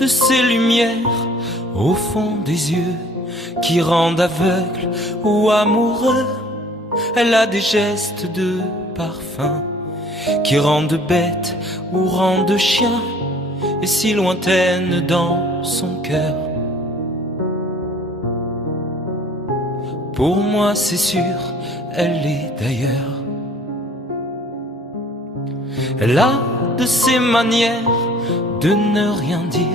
de ces lumières au fond des yeux qui rendent aveugle ou amoureux. Elle a des gestes de parfum qui rendent bête ou rendent chien, et si lointaine dans son cœur. Pour moi c'est sûr, elle est d'ailleurs. Elle a de ces manières de ne rien dire,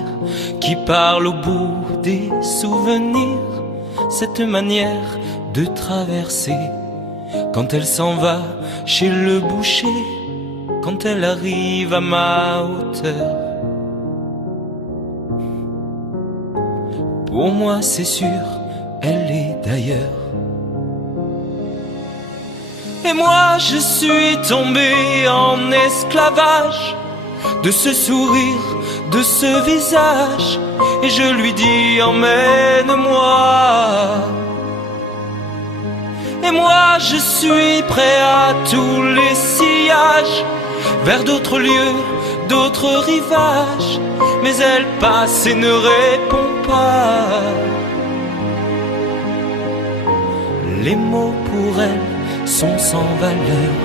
qui parle au bout des souvenirs. Cette manière de traverser quand elle s'en va chez le boucher, quand elle arrive à ma hauteur. Pour moi c'est sûr, elle est d'ailleurs. Et moi je suis tombé en esclavage de ce sourire, de ce visage, et je lui dis emmène-moi. Et moi je suis prêt à tous les sillages, vers d'autres lieux, d'autres rivages, mais elle passe et ne répond pas. Les mots pour elle sont sans valeur.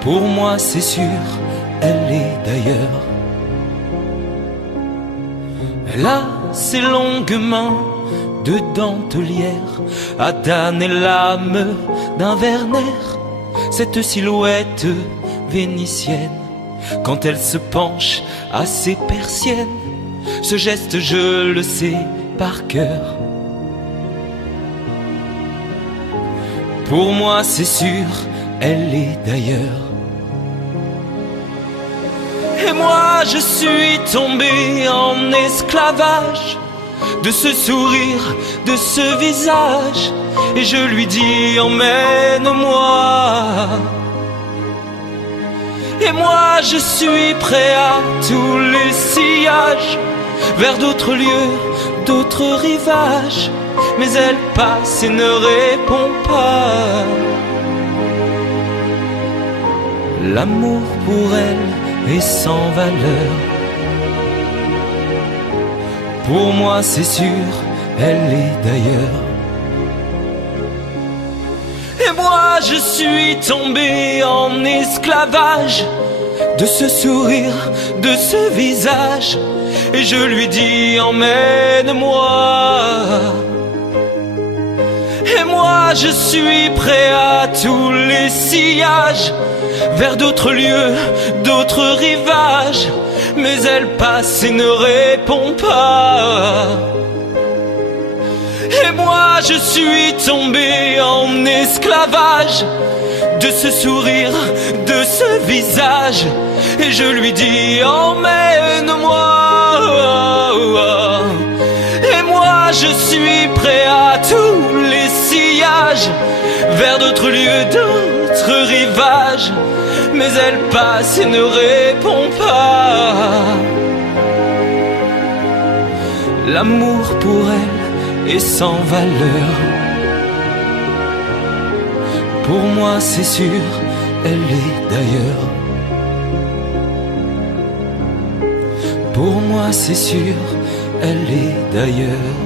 Pour moi c'est sûr, elle est d'ailleurs. Elle a ses longues mains de dentelière, Adane est l'âme d'un Werner, cette silhouette vénitienne, quand elle se penche à ses persiennes, ce geste je le sais par cœur. Pour moi c'est sûr, elle est d'ailleurs. Et moi je suis tombé en esclavage de ce sourire, de ce visage, et je lui dis emmène-moi. Et moi je suis prêt à tous les sillages, vers d'autres lieux, d'autres rivages, mais elle passe et ne répond pas. L'amour pour elle est sans valeur. Pour moi c'est sûr, elle est d'ailleurs. Et moi je suis tombé en esclavage de ce sourire, de ce visage, et je lui dis emmène-moi. Et moi je suis prêt à tous les sillages, vers d'autres lieux, d'autres rivages, mais elle passe et ne répond pas. Et moi je suis tombé en esclavage de ce sourire, de ce visage, et je lui dis emmène-moi. Et moi je suis prêt à tous les sillages, vers d'autres lieux, d'autres rivages, mais elle passe et ne répond pas. L'amour pour elle est sans valeur. Pour moi c'est sûr, elle est d'ailleurs. Pour moi c'est sûr, elle est d'ailleurs.